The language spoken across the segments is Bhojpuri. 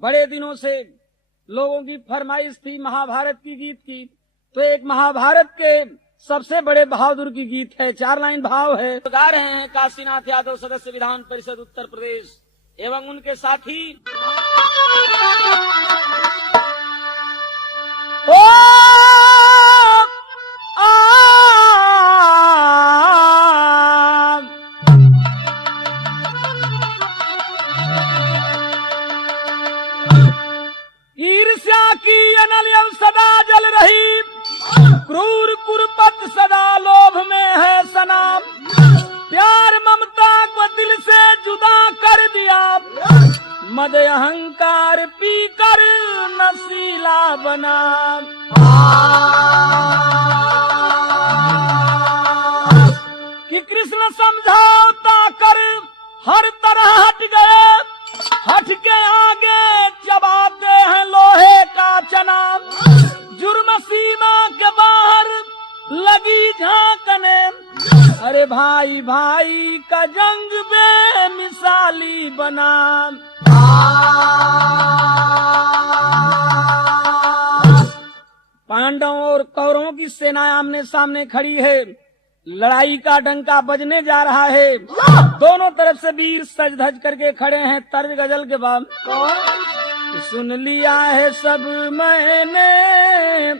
बड़े दिनों से लोगों की फरमाइश थी महाभारत की गीत की, तो एक महाभारत के सबसे बड़े बहादुर की गीत है। 4 लाइन भाव है। गा रहे हैं काशीनाथ यादव, सदस्य विधान परिषद उत्तर प्रदेश एवं उनके साथी। ईर्ष्या की अनल सदा जल रही, क्रूर कुरपत सदा लोभ में है सना। प्यार ममता को दिल से जुदा कर दिया, मद अहंकार पी कर नशीला बना। कि कृष्ण समझौता कर हर तरह हट गए, हट के आगे चबाते हैं लोहे का चना। जुर्म सीमा के बाहर लगी झांकने, अरे भाई भाई का जंग बेमिसाली बना। पांडवों और कौरवों की सेना आमने सामने खड़ी है, लड़ाई का डंका बजने जा रहा है। दोनों तरफ से वीर सज धज करके खड़े हैं। तर्ज गजल के बाद सुन लिया है सब मैंने,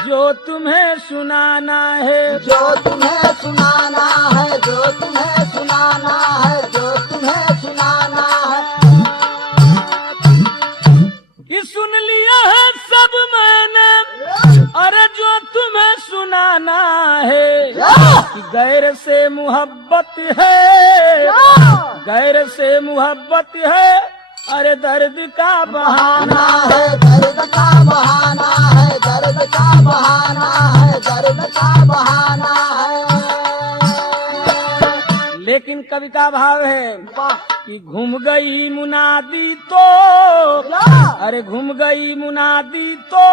जो तुम्हें सुनाना है, जो तुम्हें सुनाना है, जो तुम्हें सुनाना है, जो तुम्हें सुनाना है। कि सुन लिया है सब मैंने, अरे जो तुम्हें सुनाना है। कि गैर से मोहब्बत है, गैर से मोहब्बत है, अरे दर्द का बहाना है, दर्द का बहाना है, दर्द का बहाना है, दर्द का बहाना है। लेकिन कवि का भाव है कि घूम गई मुनादी तो, अरे घूम गई मुनादी तो,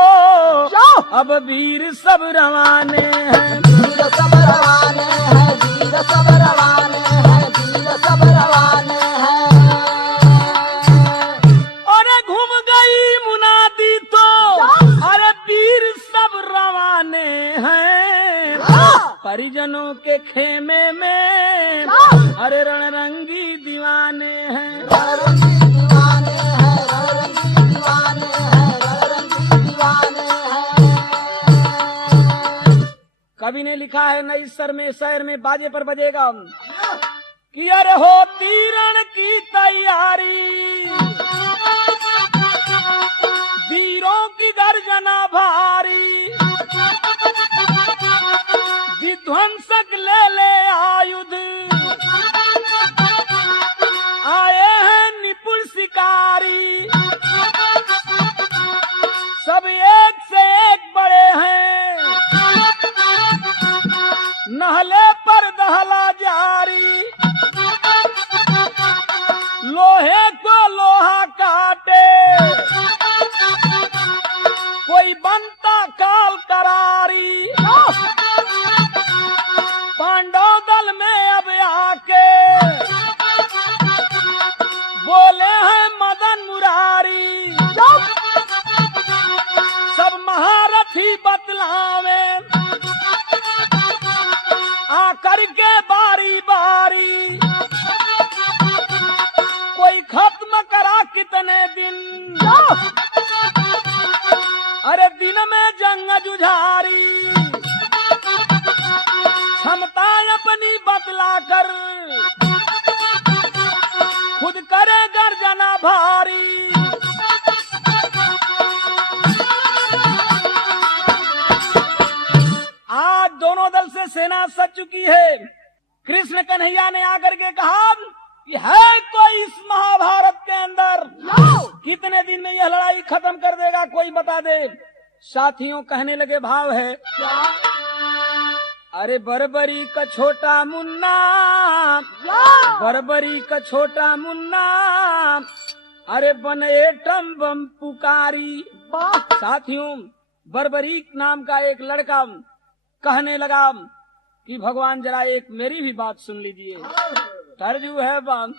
अब वीर सब रवाने हैं, वीर सब रवाने हैं, वीर सब रवाने हैं, वीर सब रवाने हैं। अरे घूम गई मुनादी तो, अरे वीर सब रवाने हैं। परिजनों के खेमे में, अरे रणरंगी दीवाने हैं, रणरंगी दीवाने हैं, रणरंगी दीवाने हैं, रणरंगी दीवाने हैं। कवि ने लिखा है नई सर में शहर में बाजे पर बजेगा कि अरे होती रण की तैयारी, वीरों की गर्जना भारी। विध्वंसक ले ले आयुध, आए हैं निपुण शिकारी। सब एक से एक बड़े हैं, नहले पर दहला जारी। लोहे को लोहा काटे, कोई बनता काल करारी। पांडव दल में अब आके बोले हैं मदन मुरारी। सब महारथी बतलावे आकर के बारी बारी। कोई खत्म करा कितने दिन, अरे दिन में जंग जुझारी। क्षमता अपनी बतला कर खुद करे गर्जना भारी। आज दोनों दल से सेना सज चुकी है। कृष्ण कन्हैया ने आकर के कहा कि है कोई इस महाभारत के अंदर, कितने दिन में यह लड़ाई खत्म कर देगा, कोई बता दे। साथियों कहने लगे, भाव है अरे बरबरी का छोटा मुन्ना, बरबरी का छोटा मुन्ना, अरे बने टम बम पुकारी। साथियों बरबरी नाम का एक लड़का कहने लगा कि भगवान जरा एक मेरी भी बात सुन लीजिए। तर्जु है बात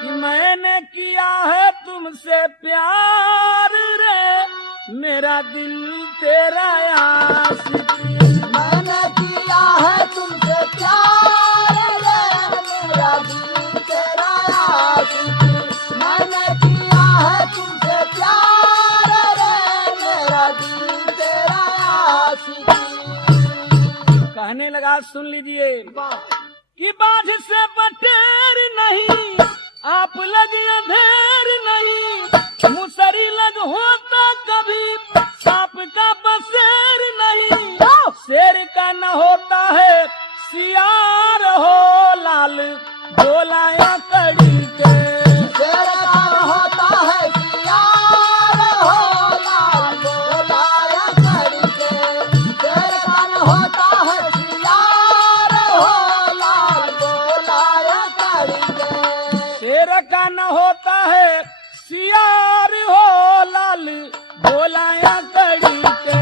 कि मैंने किया है तुमसे प्यार, मेरा दिल तेरा आशिकी। मैंने किया है तुमसे प्यार रे मेरा दिल तेरा आशिकी। मैंने किया है तुमसे प्यार रे मेरा दिल तेरा आशिकी। कहने लगा, सुन लीजिए कि बाझ से बटेर नहीं, आप लगे अधेर नहीं, मुसरी लग होता कभी, सांप का बसेर नहीं, शेर का न होता है सियार हो, लाल बोलाया कड़ी के। शेर का होता है सियार हो, लाल बोलाया कड़ी के। शेर का होता है सियार हो, लाल बोलाया कड़ी के। शेर का न होता है सियार हो, लाल बोलाया कड़ी के।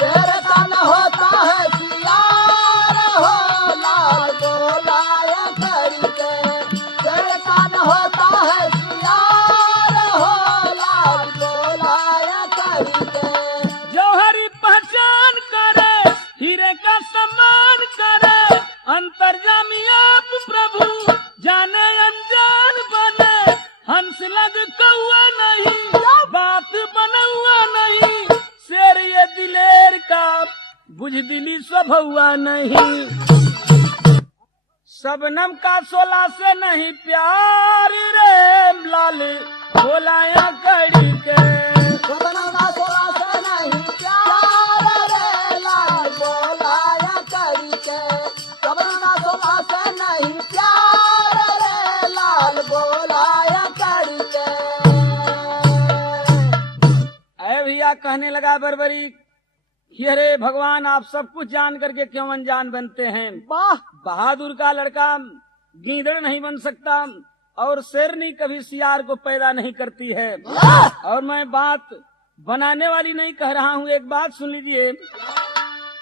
शेर का होता है सियार हो, लाल बोलाया कड़ी के। शेर का होता है सियार हो, लाल बोलाया कड़ी के। जौहरी पहचान करे, हीरे का सम्मान करे, अंतर्यामी आप प्रभु जाने अनजान बने, हंस लग कौआ नहीं, बात बनौआ नहीं, शेर ये दिलेर का बुझदिली स्वभुआ नहीं। सबनम का सोला से नहीं प्यार रे, लाल बोलाया कड़ी के। सबनवा सोला से नहीं प्यार रे, लाल बोलाया कड़ी के। सबनवा सोला से नहीं प्यार रे, लाल बोलाया कड़ी के। अरे भैया, कहने लगा बरबरी कि अरे भगवान, आप सब कुछ जान करके क्यों अनजान बनते हैं? वाह, बहादुर का लड़का गीदड़ नहीं बन सकता, और शेरनी कभी सियार को पैदा नहीं करती है। और मैं बात बनाने वाली नहीं कह रहा हूँ, एक बात सुन लीजिए।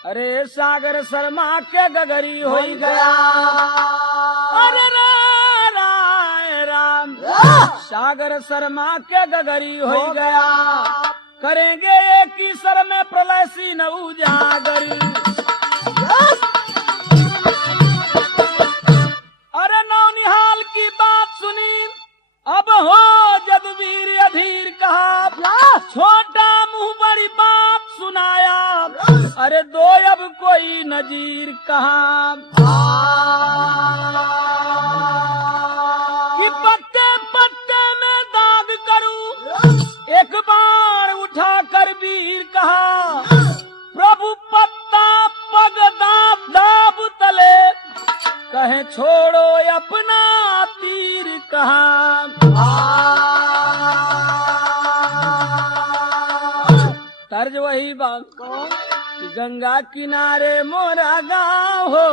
अरे सागर शर्मा के गगरी हो गया, अरे राम सागर शर्मा के गगरी हो गया, करेंगे एक ही सर में प्रलय सी न उजागरी। अरे नौनिहाल की बात सुनी, अब हो जदवीर अधीर कहा, छोटा मुंह बड़ी बात सुनाया, अरे दो अब कोई नजीर कहा। कि पत्ते पत्ते में दाग करूं, एक बार उठा कर वीर कहा, प्रभु पत्ता पग दाब दाब तले, कहे छोड़ो अपना तीर कहा। तर्ज वही बात कि गंगा किनारे मोरा गाँव हो,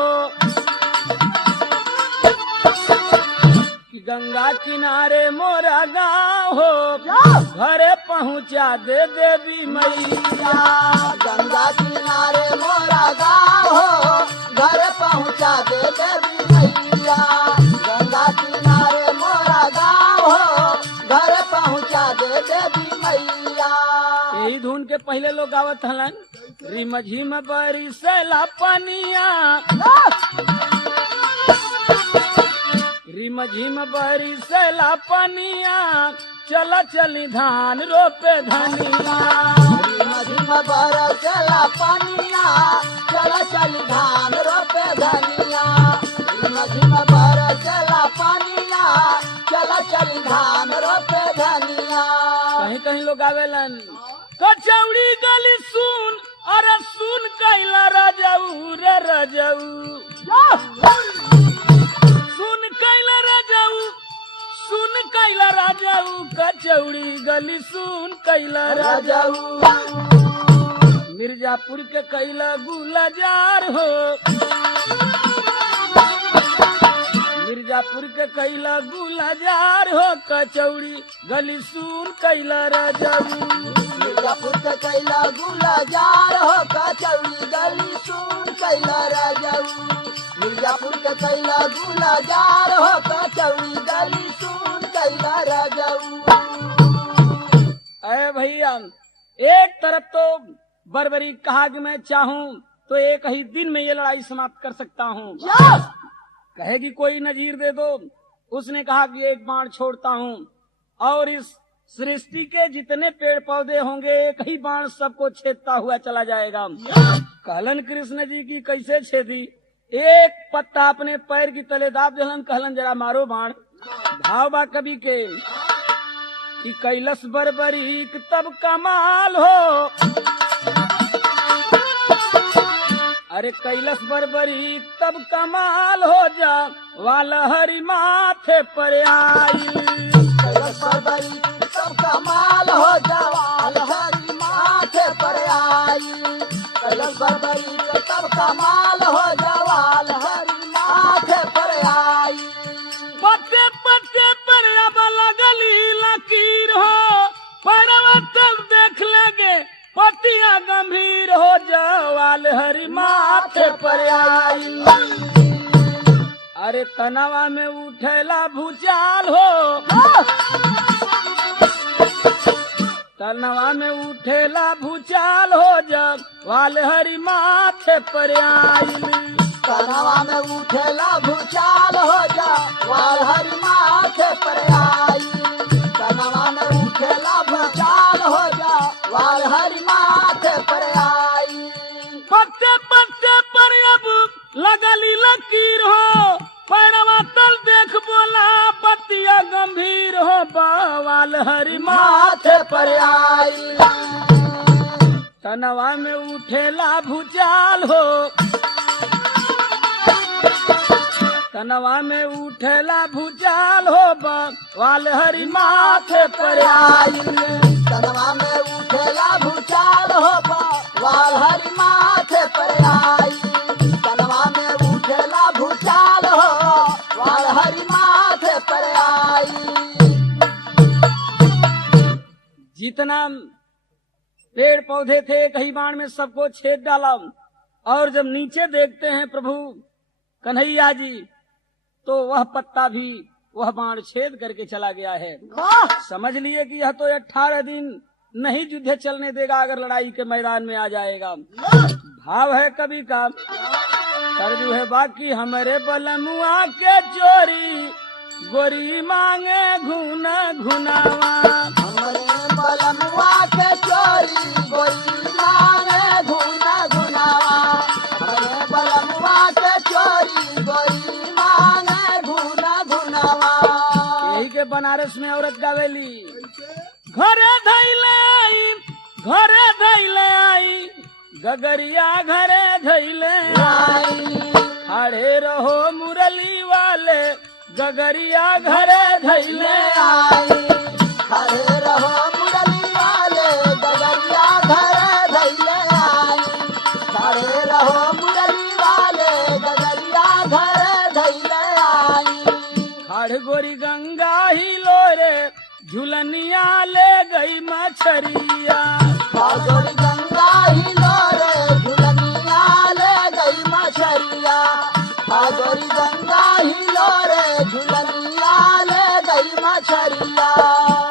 कि गंगा किनारे मोरा गाँव हो, घरे पहुँचा दे देवी मैया। गंगा किनारे मोरा गाँव हो, घर पहुँचा दे देवी मैया। गंगा किनारे मोरा गाँव हो, घर पहुँचा दे देवी मैया। यही धुन के पहले लोग गावत हलन, रिम झिम बरिसला पनिया, रिम झिम बरिसला पनिया, चला चली धान रोपे धनिया। मधुम बरसला पनिया, चला चली धान रोपे धनिया। मधुम बरसला पनिया, चला चली धान रोपे धनिया। कहीं कहीं लोग आवेलन, कचौड़ी गली सुन, अरे सुन कैला राजाऊ रे राजाऊ, सुन कैला राजाऊ, सुन कैला राजाऊ, कचौड़ी गली सुन कैला राजाऊ। मिर्जापुर के कैला गुलजार हो, मिर्जापुर के कैला गुलजार हो, कचौड़ी गली सुन कैला राजाऊ। मिर्जापुर के कैला गुलजार हो, कचौड़ी गली सुन कैला राजाऊ। मिर्जापुर के कैला गुलजार हो, कचौड़ी गली सुन कैला राजाऊ। अरे भैया, एक तरफ तो बर्बरी कहा कि मैं चाहूं तो एक ही दिन में ये लड़ाई समाप्त कर सकता हूँ। कहेगी कोई नजीर दे दो। उसने कहा कि एक बाण छोड़ता हूँ और इस सृष्टि के जितने पेड़ पौधे होंगे एक ही बाण सबको छेदता हुआ चला जाएगा। कहलन कृष्ण जी की कैसे छेदी? एक पत्ता अपने पैर की तले दाब दिलन, कहलन जरा मारो बाण। भाव बा कवि के कि कैलस बर्बरीक तब कमाल हो, अरे कैलस बर्बरीक तब कमाल हो जा वाल हरि माथे पर आई। कैलस बर्बरीक तब कमाल हो जा वाल हरि माथे पर आई। कैलस बर्बरीक तब कमाल हो जा वाल हरि माथे पर आई। पत्ते पत्ते पर अब लगली लकीर हो, पर्वतल देख लेंगे पतिया गंभीर हो जवाल हरि माथे पर आई। अरे तनवा में उठेला भूचाल हो, तनवा में उठेला भूचाल हो जवाल हरि माथे पर आई। तनवा में उठेला भूचाल हो जा वाल हरि माथे पर आई। तनवा में उठेला भूचाल हो जा वाल हरि माथे पर आई। पत्ते पत्ते पर अब लगली लकीर हो, पैरवा तल देख बोला पतिया गंभीर हो बाल हरि माथे पर आई। तनवा में उठेला भूचाल हो, तनवा में उठेला भूचाल हो बाल हरि माथे पर आई। तनवा में उठेला भूचाल हो वाल हरि माथे पर आई। तनवा में उठेला भूचाल हो वाल हरि माथे पर आई। जितना पेड़ पौधे थे कहीं बाण में सबको छेद डाला और जब नीचे देखते हैं प्रभु कन्हैया जी तो वह पत्ता भी वह बाण छेद करके चला गया है। समझ लिए कि यह तो 18 दिन नहीं युद्ध चलने देगा अगर लड़ाई के मैदान में आ जाएगा। भाव है कवि का तरजू है बाकी हमारे बलमुआ के चोरी गोरी मांगे घुना घुनावा। हमरे बलमुआ के चोरी गोरी मांगे घुना घुनावा। हमरे बलमुआ के चोरी गोरी मांगे घुना घुनावा। यही के बनारस में औरत गावेली घरे धैले आई, घरे धैले आई, गगरिया घरे धैले आई। खड़े रहो मुरली वाले गगरिया घरे धैले आई। खड़े रहो मुरली वाले गगरिया घरे धैले आई। खड़े रहो मुरली वाले गगरिया घरे धैले आई। खड़ गोरी गंगा ही लोरे झुलनिया ले गई मछरिया। गोरी गंगा ही लोरे झुलनिया ले गई मछरिया। गोरी गंगा ही लोरे झुलनिया ले गई मछरिया।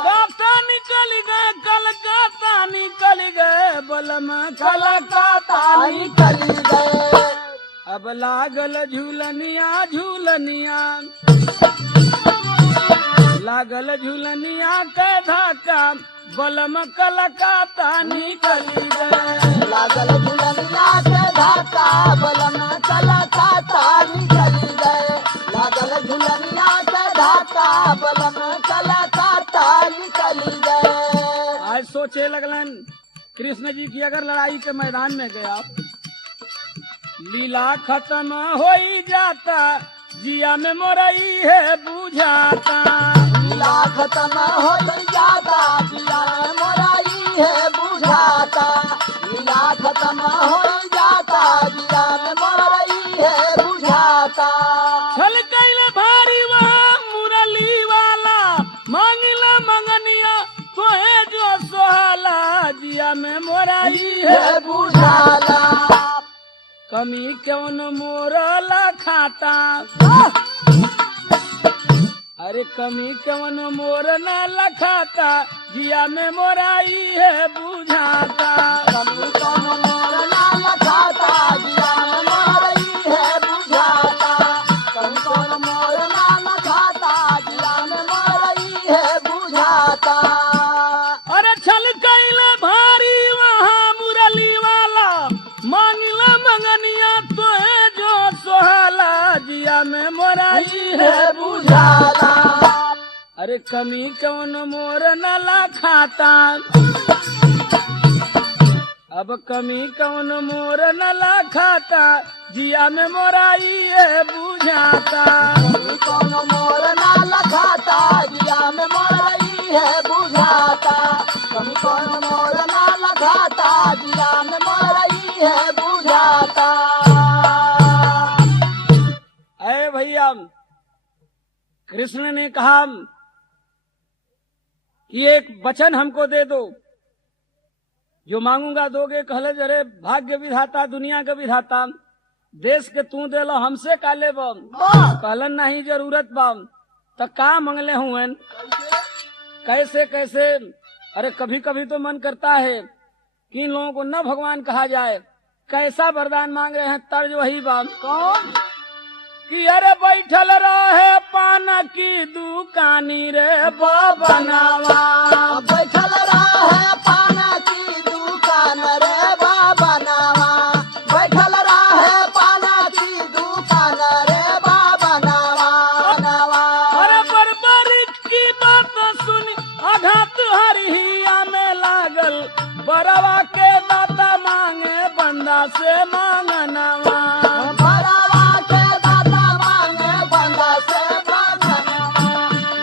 कलकत्ता निकल गए, कलकत्ता निकल गए, बलम कलकत्ता निकल गए। अब लागल झूलनिया झूलनिया, लागल झूलनिया के धाका बलम कलकत्ता निकल गए। लागल झुलनिया के धाका बलम कलकत्ता निकल गए। लागल झुलनिया के धाका बलम कलकत्ता निकल गए। आज सोचे लगलन कृष्ण जी की अगर लड़ाई के मैदान में गया लीला खत्म हो ही जाता, जिया में मोरई है बुझाता। लीला खत्म हो जाता, जिया में मोरई है बुझाता। लीला खत्म हो जाता, जिया में मोरई है बुझाता। छल कैले भारी वहाँ मुरली वाला, मांगिला मंगनिया तोहे जो सोहाला, जिया में मोरई है बुझाता। कमी क्यों न मोरला खाता। अरे कमी कवन मोर न लखाता, जिया में मोराई है बुझाता। कमी कौन मोर ना लखाता, जिया में मोरई है बुझाता। कमी कौन मोर ना लखाता, जिया में मोरई है बुझाता। अरे छल कैला भारी वहाँ मुरली वाला, मांगला मंगनिया तो है जो सोहाला, जिया में मोराई है बुझाता। अरे कमी कौन मोर न लखाता, अब कमी कौन मोर न लखाता, जिया में मोराई है बुझाता। कमी कौन मोर ना लखाता, जिया में मोरई है बुझाता। कमी कौन मोर ना लखाता, जिया में मोरई है बुझाता। अरे भैया, कृष्ण ने कहा कि एक वचन हमको दे दो, जो मांगूंगा दोगे। कहले अरे भाग्य विधाता, दुनिया के विधाता, देश के तू दे लो, हमसे का ले बम। कहलन नहीं जरूरत बम, तो का मंगले हुए, कैसे कैसे। अरे कभी कभी तो मन करता है कि इन लोगों को न भगवान कहा जाए, कैसा वरदान मांग रहे हैं। तर्ज वही बम कौन कि अरे बैठल रहे पान की दुकानी रे बाबनावा। बैठल रहे पान की दुकान रे बाबनावा। बैठल रहे पान की दुकान रे बाबनावा। अरे बरबरी की बात सुनी आघात हरिया में लागल, बरवा के दाता मांगे बंदा से मांगनवा। बरवा के दाता मांगे बंदा से मांगनवा।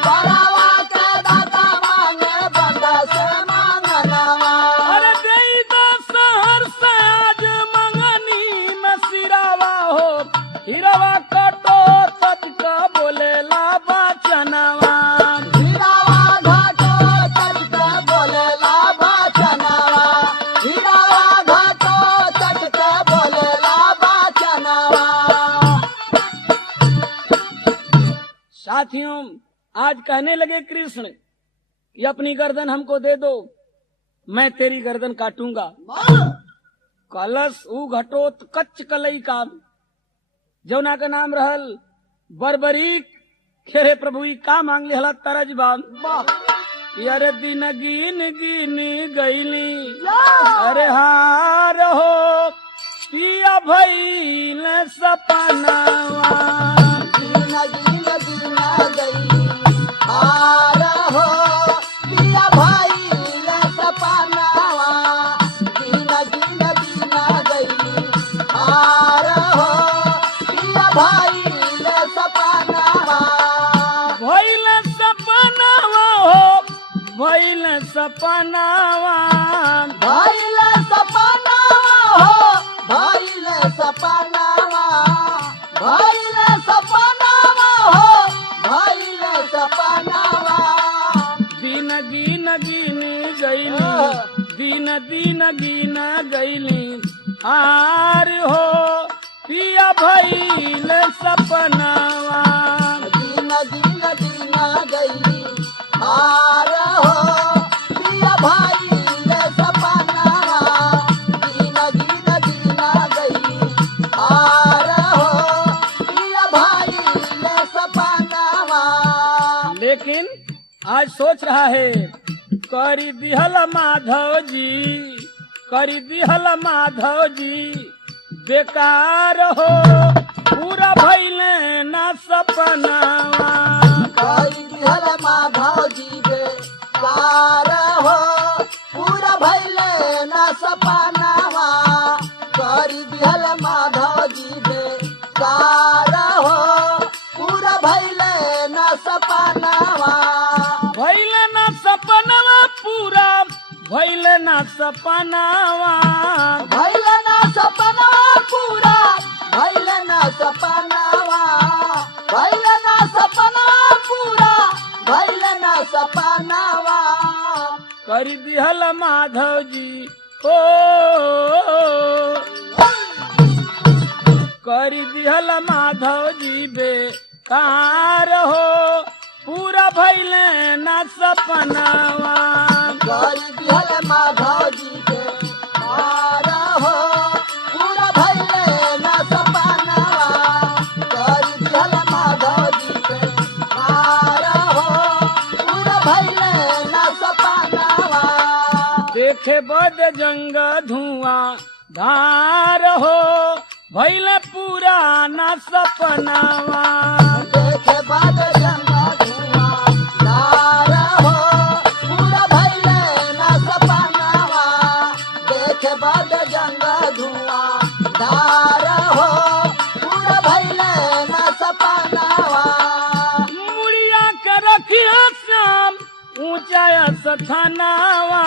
बरवा के दाता मांगे बंदा से मांगनवा। अरे देई दो सहर से आज मंगनी में सिरावा हो, हिरवा कटो तत्क बोलेला बचनवा। हिरावा घाटो चटक बोलेला बचनवा। हिरावा घाटो चटक बोलेला बचनवा। साथियों, आज कहने लगे कृष्ण कि अपनी गर्दन हमको दे दो, मैं तेरी गर्दन काटूंगा। कलश ऊ घटोत कच्च कलई का, जौना का नाम रहल बरबरीक। खेरे प्रभु ई का मांग ले हला तरज बाम। अरे दिन गिन गिन गईली, अरे हार हो पिया भइल सपनावा। दिन दिन दिन गई हार हो पिया भाई ले सपनावा। दिन दिन दिन गई हार हो पिया भाई ले सपनावा। भइल सपनावा हो, भइल सपनावा। भाई ले सपनावा हो भाई ले सपनावा। भाई ले सपनावा हो भाई ले सपनावा। दिन गिन गिन गईली, दिन दिन गिन गईली, हार हो पिया भइल सपनावा। दिन दिन दिन गई हार हो पिया भाई ले सपनावा। दिन दिन दिन गई हार हो पिया भाई ले सपनावा। लेकिन आज सोच रहा है, करी दिहल माधव जी, करी दिहल माधव जी, बेकार हो पूरा भइले ना सपनावा। कोई दिहल माधव जी बेकार हो पूरा भइले ना सपनावा। कोई दिहल माधव जी बेकार हो पूरा भइले ना सपनावा। भइले ना सपनावा पूरा, भइले ना सपनावा। भइले ना सपनावा पूरा भइले ना सपनावा। भइले ना सपनावा पूरा भइले ना सपनावा। करी दिहल माधव जी ओ, करी दिहल माधव जी बेकार हो पूरा भइले ना सपनावा। गौरी दिहल माधव जी के मारा हो पूरा भइले न सपनावा। गौरी दिहल माधव जी के मारा हो पूरा भइले न सपनावा। देखे बद जंग धुआं धार हो भइले पूरा ना सपनावा। देखे बाद जंगा धुआं धार हो पूरा भइले न सपनावा। देखे बाद जंगा धुआं धार हो पूरा भइले न सपनावा। मुड़िया के रखिया श्याम ऊंचा सथनावा।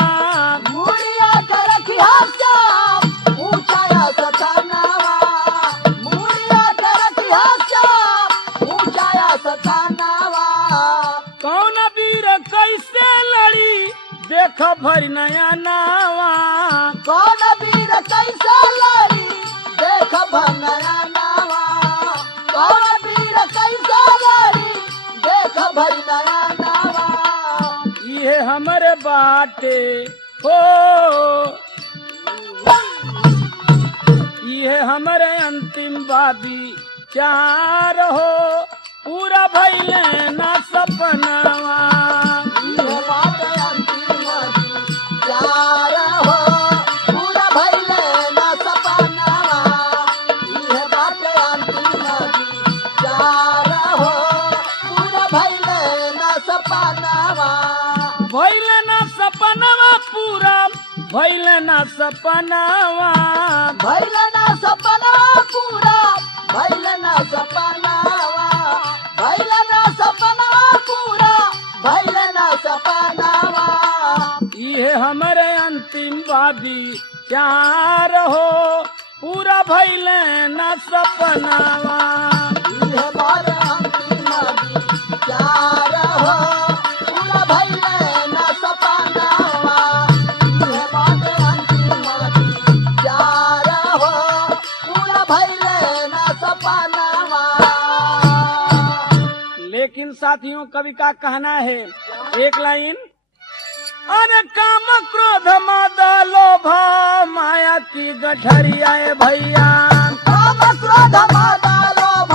मुड़िया कर रखिया श्याम ऊंचा सथनावा। मुड़िया कर रखिया श्याम ऊंचा सथनावा। कौन वीर कैसे लड़ी देख भर नया नावा। कौन वीर कैसे लड़ी देख भनया नावा। कौन वीर कैसे लड़ी देख भनया नावा। ये हमरे बाटे हो ये हमरे अंतिम बाबी चार हो पूरा भइले ना सपनावा। ये बात अंतिम चार हो पूरा भइले न सपनावा। ये बात अंतिम चार हो पूरा भइले न सपनावा। भइले ना सपनावा पूरा भइले ना सपनावा। भइले न सपनावा पूरा भइले न सपनावा। भइले न सपनावा पूरा भइले न सपनावा। ये हमरे अंतिम बाबी चार हो पूरा भइले ना सपनावा। ये बार अंतिम चार हो पूरा भइले न सपनावा। ये बार अंतिम चार हो पूरा भइले न सपनावा। लेकिन साथियों कवि का कहना है एक लाइन। अरे काम क्रोध मद लोभ माया की गठरिया भैया। काम क्रोध मद लोभ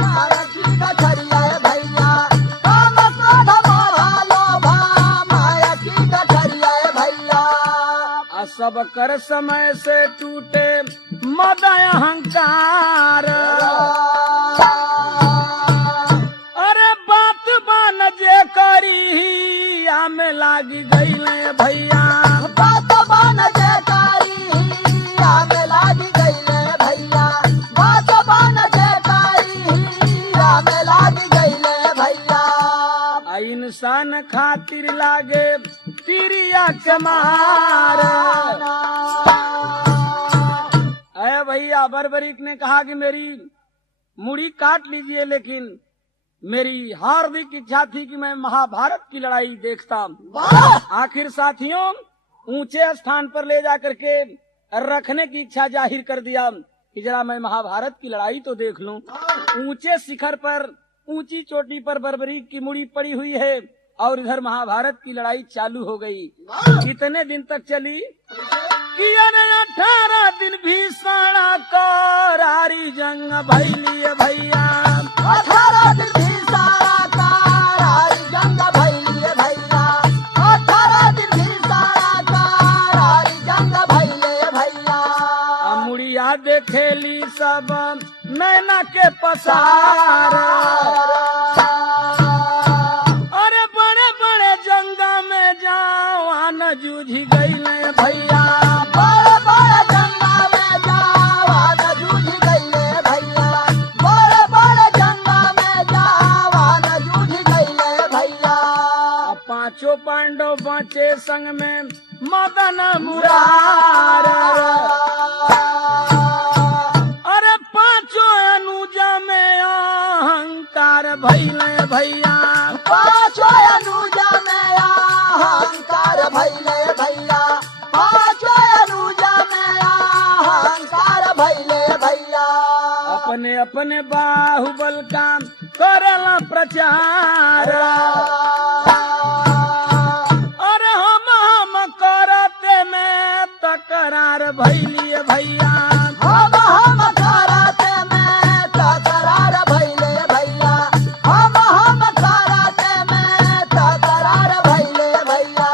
माया की गठरिया भैया। काम क्रोध मद लोभ माया की गठरिया भैया। सब कर समय से टूटे मद अहंकार। अरे बात बान जे करी आमे लागी गईले भैया। बात बान जयकारी आमे लागी गईले भैया। बात बान जयकारी आमे लागी गईले भैया। आ इंसान खातिर लागे तिरिया चमार। अरे भैया बर्बरीक ने कहा कि मेरी मुड़ी काट लीजिए, लेकिन मेरी हार्दिक इच्छा थी कि मैं महाभारत की लड़ाई देखता। आखिर साथियों ऊंचे स्थान पर ले जाकर के रखने की इच्छा जाहिर कर दिया कि जरा मैं महाभारत की लड़ाई तो देख लूं। ऊंचे शिखर पर ऊंची चोटी पर बर्बरीक की मुड़ी पड़ी हुई है और इधर महाभारत की लड़ाई चालू हो गई। कितने दिन तक चली कि 18 दिन भीषण करारी जंग भैली भैया। 18 दिन भीषण करारी जंग भैली भैया। 18 दिन भीषण करारी जंग भैली भैया। मुड़िया देखेली सब नैना के पसार। अरे बड़े बड़े जंगा में जवान जूझ गईले भैया। बड़े बड़े जंगा में जवान जूझ गईले भैया। बड़े बड़े जंगा में जवान जूझ गईले भैया। पांचों पांडव बचे संग में मदन मुरार। अरे पांचों अनुजा में अहंकार भैले भैया। पांचों अनुजा में अहंकार भैले भैया। पांचों अनुजा में अहंकार भैले भैया। अपने अपने बाहुबल का करला प्रचार। अरे हम करते में तकरार भैलिए भैया, हम कराते में तकरार भैले भैया, हम कराते में तकरार भैले भैया।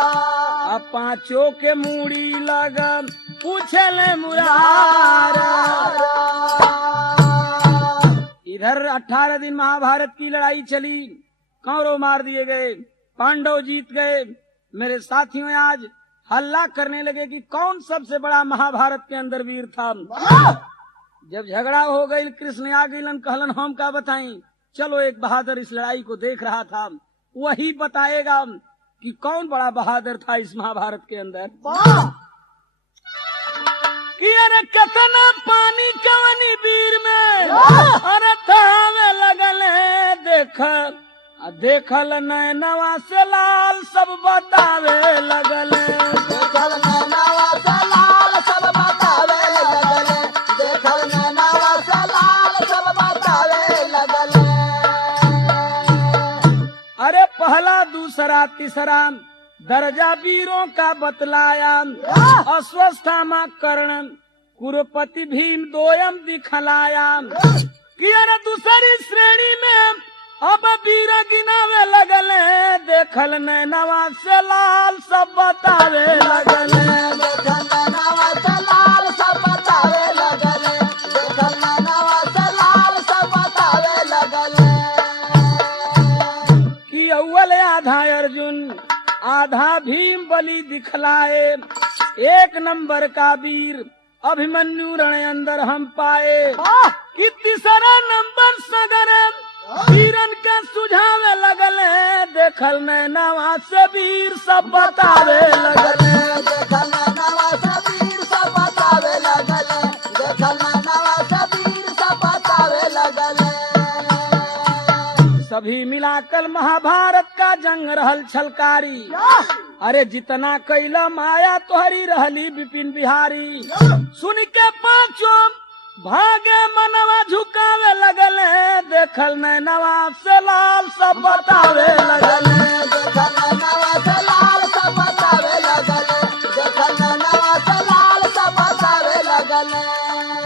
अब पांचों के मूड़ी लगन पूछले मुरार। इधर 18 दिन महाभारत की लड़ाई चली, कौरव मार दिए गए, पांडव जीत गए। मेरे साथियों आज हल्ला करने लगे कि कौन सबसे बड़ा महाभारत के अंदर वीर था। जब झगड़ा हो गई, कृष्ण आ गई, कहलन हम का बताई, चलो एक बहादुर इस लड़ाई को देख रहा था, वही बताएगा कि कौन बड़ा बहादुर था इस महाभारत के अंदर। कि अरे कितना पानी कवनी वीर में, अरे थामे लगल है देखल नैनवा से लाल सब बतावे लगल। देखल नैनवा से लाल सब बतावे लगल, देखल नैनवा से लाल सब बतावे लगल। अरे पहला दूसरा तीसरा दर्जा वीरों का बतलाया, अश्वस्थामा कर्ण कुरुपति भीम दोयम दिखलाया। कि अरे दूसरी श्रेणी में अब वीर गिनावे लगल, देखल नैनवा से लाल सब बतावे लगल। देखल नैनवा से लाल सब बतावे लगल, देखल नैनवा से लाल सब बतावे लगल। कि अव्वल आधा अर्जुन आधा भीम बलि दिखलाए, एक नंबर का वीर अभिमन्यु रण अंदर हम पाए। कि तीसरा नंबर सगर वीरन के सुझावे लगल, देखल नैनवा से वीर सब बतावे लगल। देखल नैनवा से वीर सब बतावे लगल, देखल नैनवा से वीर सब बतावे लगल। सभी मिलाकर महाभारत का जंग रहल छलकारी। अरे जितना कैला माया तोहरी रहली विपिन बिहारी। सुन के पांचों भागे मनवा झुकावे लगल, देखल नैनवा से लाल सब बतावे लगल। देखल नैनवा से लाल सब बतावे लगल, देखल नैनवा से लाल सब बतावे लगल।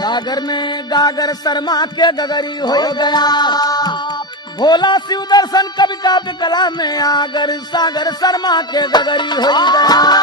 गागर में गागर शर्मा के गगरी हो गया, भोला शिव दर्शन कवि काव्य कला में आगर सागर शर्मा के गगरी हो गया।